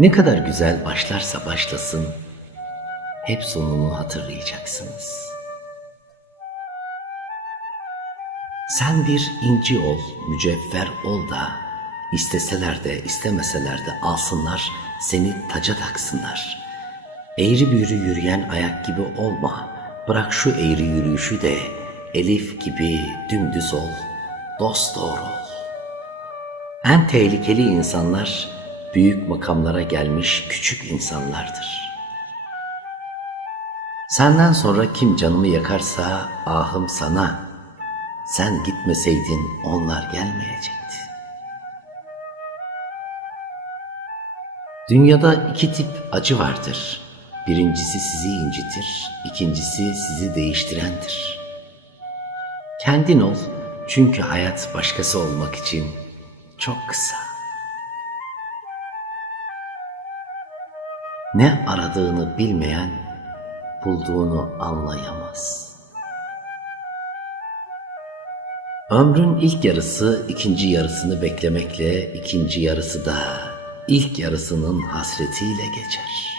Ne kadar güzel başlarsa başlasın, hep sonunu hatırlayacaksınız. Sen bir inci ol, mücevher ol da, isteseler de istemeseler de alsınlar, seni taca taksınlar. Eğri büğrü yürüyen ayak gibi olma, bırak şu eğri yürüyüşü de, Elif gibi dümdüz ol, dost doğru ol. En tehlikeli insanlar büyük makamlara gelmiş küçük insanlardır. Senden sonra kim canımı yakarsa ahım sana. Sen gitmeseydin onlar gelmeyecekti. Dünyada iki tip acı vardır. Birincisi sizi incitir, ikincisi sizi değiştirendir. Kendin ol çünkü hayat başkası olmak için çok kısa. Ne aradığını bilmeyen bulduğunu anlayamaz. Ömrün ilk yarısı ikinci yarısını beklemekle, ikinci yarısı da ilk yarısının hasretiyle geçer.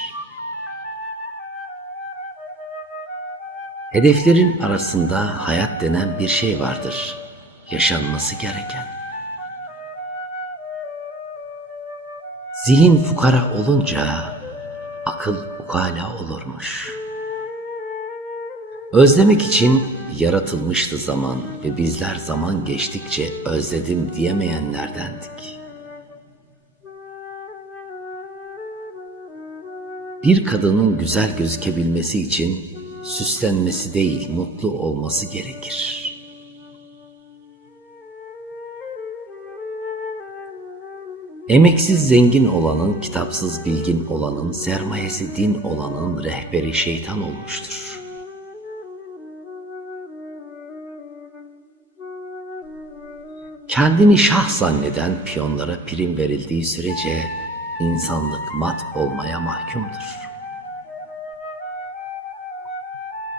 Hedeflerin arasında hayat denen bir şey vardır. Yaşanması gereken. Zihin fukara olunca akıl ukala olurmuş. Özlemek için yaratılmıştı zaman ve bizler zaman geçtikçe özledim diyemeyenlerdendik. Bir kadının güzel gözükebilmesi için süslenmesi değil mutlu olması gerekir. Emeksiz zengin olanın, kitapsız bilgin olanın, sermayesi din olanın rehberi şeytan olmuştur. Kendini şah zanneden piyonlara prim verildiği sürece insanlık mat olmaya mahkumdur.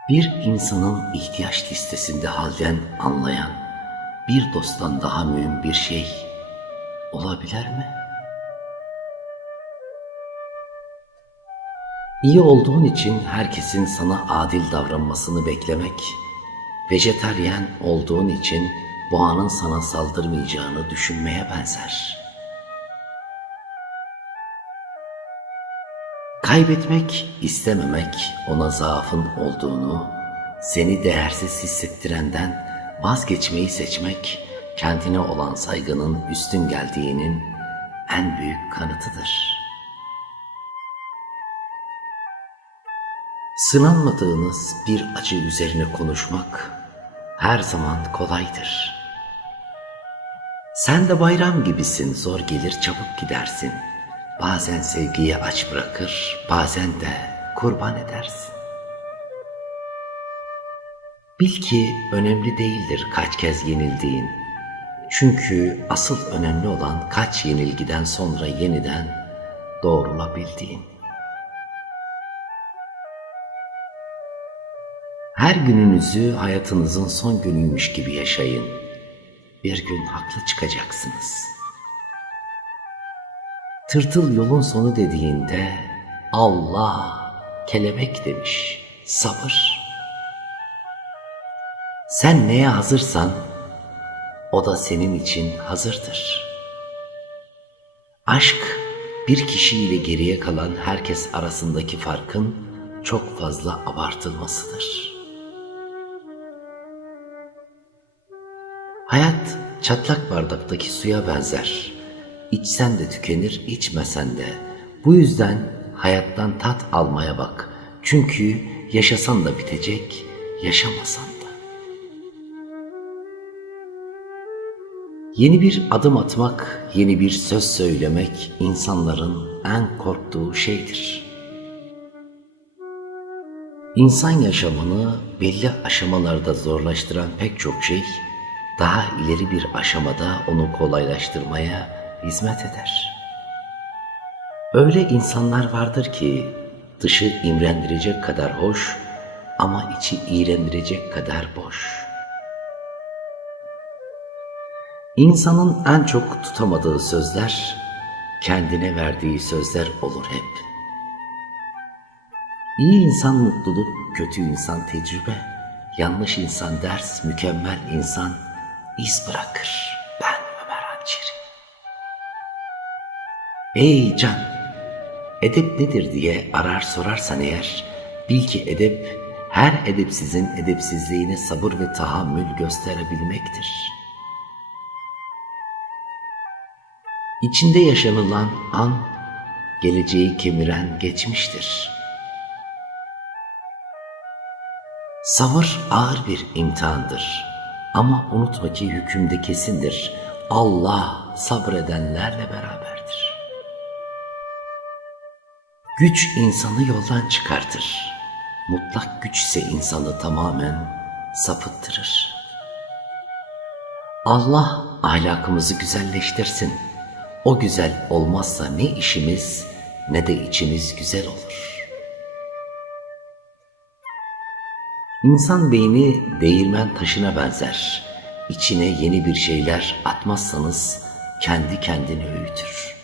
Bir insanın ihtiyaç listesinde halden anlayan bir dosttan daha mühim bir şey olabilir mi? İyi olduğun için herkesin sana adil davranmasını beklemek, vejetaryen olduğun için boğanın sana saldırmayacağını düşünmeye benzer. Kaybetmek, istememek ona zaafın olduğunu, seni değersiz hissettirenden vazgeçmeyi seçmek, kendine olan saygının üstün geldiğinin en büyük kanıtıdır. Sınanmadığınız bir acı üzerine konuşmak her zaman kolaydır. Sen de bayram gibisin, zor gelir çabuk gidersin. Bazen sevgiyi aç bırakır, bazen de kurban edersin. Bil ki önemli değildir kaç kez yenildiğin. Çünkü asıl önemli olan kaç yenilgiden sonra yeniden doğrulabildiğin. Her gününüzü hayatınızın son günüymüş gibi yaşayın. Bir gün haklı çıkacaksınız. Tırtıl yolun sonu dediğinde Allah kelebek demiş. Sabır. Sen neye hazırsan o da senin için hazırdır. Aşk bir kişiyle geriye kalan herkes arasındaki farkın çok fazla abartılmasıdır. Hayat çatlak bardaktaki suya benzer. İçsen de tükenir, içmesen de. Bu yüzden hayattan tat almaya bak. Çünkü yaşasan da bitecek, yaşamasan da. Yeni bir adım atmak, yeni bir söz söylemek insanların en korktuğu şeydir. İnsan yaşamını belli aşamalarda zorlaştıran pek çok şey, daha ileri bir aşamada onu kolaylaştırmaya hizmet eder. Öyle insanlar vardır ki dışı imrendirecek kadar hoş ama içi iğrendirecek kadar boş. İnsanın en çok tutamadığı sözler kendine verdiği sözler olur hep. İyi insan mutluluk, kötü insan tecrübe, yanlış insan ders, mükemmel insan iz bırakır. Ben Ömer Hançeri. Ey can! Edep nedir diye arar sorarsan eğer, bil ki edep, her edepsizin edepsizliğine sabır ve tahammül gösterebilmektir. İçinde yaşanılan an, geleceği kemiren geçmiştir. Sabır ağır bir imtihandır. Ama unutma ki hükümde kesindir. Allah sabredenlerle beraberdir. Güç insanı yoldan çıkartır. Mutlak güç ise insanı tamamen sapıttırır. Allah ahlakımızı güzelleştirsin. O güzel olmazsa ne işimiz ne de içimiz güzel olur. İnsan beyni değirmen taşına benzer. İçine yeni bir şeyler atmazsanız kendi kendini öğütür.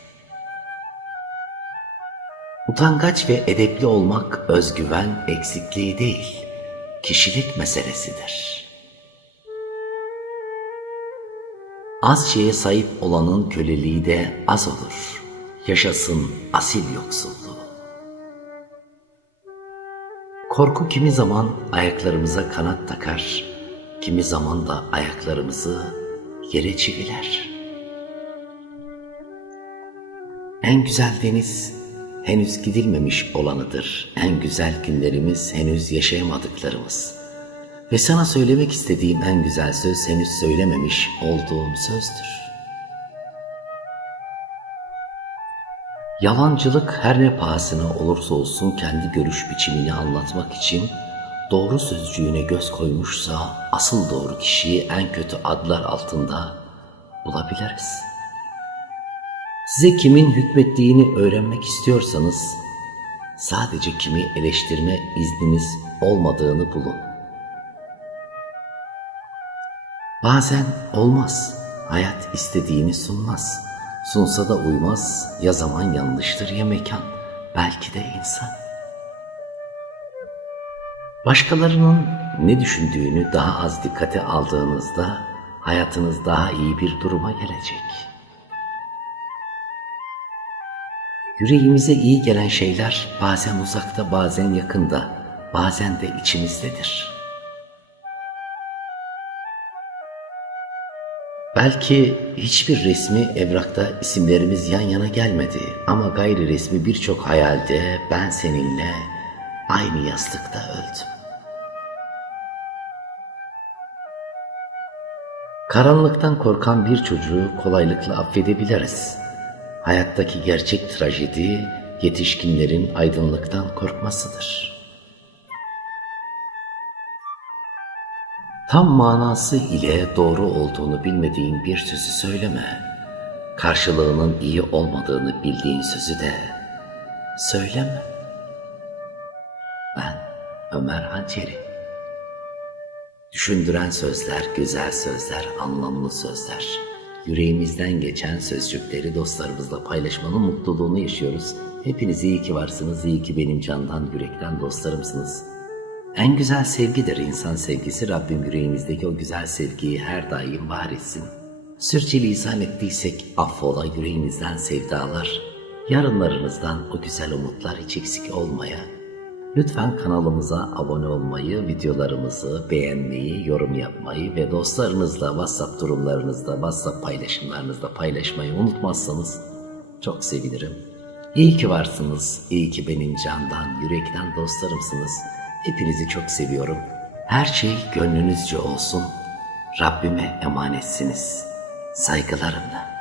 Utangaç ve edepli olmak özgüven eksikliği değil, kişilik meselesidir. Az şeye sahip olanın köleliği de az olur. Yaşasın asil yoksulluğu. Korku kimi zaman ayaklarımıza kanat takar, kimi zaman da ayaklarımızı yere çiviler. En güzel deniz henüz gidilmemiş olanıdır. En güzel günlerimiz henüz yaşayamadıklarımız. Ve sana söylemek istediğim en güzel söz henüz söylememiş olduğum sözdür. Yalancılık her ne pahasına olursa olsun kendi görüş biçimini anlatmak için doğru sözcüğüne göz koymuşsa asıl doğru kişiyi en kötü adlar altında bulabiliriz. Size kimin hükmettiğini öğrenmek istiyorsanız sadece kimi eleştirme izniniz olmadığını bulun. Bazen olmaz. Hayat istediğini sunmaz. Sunsa da uymaz. Ya zaman yanlıştır ya mekan. Belki de insan. Başkalarının ne düşündüğünü daha az dikkate aldığınızda hayatınız daha iyi bir duruma gelecek. Yüreğimize iyi gelen şeyler bazen uzakta, bazen yakında, bazen de içimizdedir. Belki hiçbir resmi evrakta isimlerimiz yan yana gelmedi ama gayri resmi birçok hayalde ben seninle aynı yastıkta öldüm. Karanlıktan korkan bir çocuğu kolaylıkla affedebiliriz. Hayattaki gerçek trajedi yetişkinlerin aydınlıktan korkmasıdır. Tam manası ile doğru olduğunu bilmediğin bir sözü söyleme. Karşılığının iyi olmadığını bildiğin sözü de söyleme. Ben Ömer Hançeri. Düşündüren sözler, güzel sözler, anlamlı sözler. Yüreğimizden geçen sözcükleri dostlarımızla paylaşmanın mutluluğunu yaşıyoruz. Hepiniz iyi ki varsınız, iyi ki benim candan, yürekten dostlarımsınız. En güzel sevgidir insan sevgisi. Rabbim yüreğimizdeki o güzel sevgiyi her daim var etsin. Sürçülisan ettiysek affola yüreğimizden sevdalar. Yarınlarınızdan o güzel umutlar hiç eksik olmaya. Lütfen kanalımıza abone olmayı, videolarımızı beğenmeyi, yorum yapmayı ve dostlarınızla WhatsApp durumlarınızda, WhatsApp paylaşımlarınızda paylaşmayı unutmazsanız çok sevinirim. İyi ki varsınız, iyi ki benim candan, yürekten dostlarımsınız. Hepinizi çok seviyorum. Her şey gönlünüzce olsun. Rabbime emanetsiniz. Saygılarımla.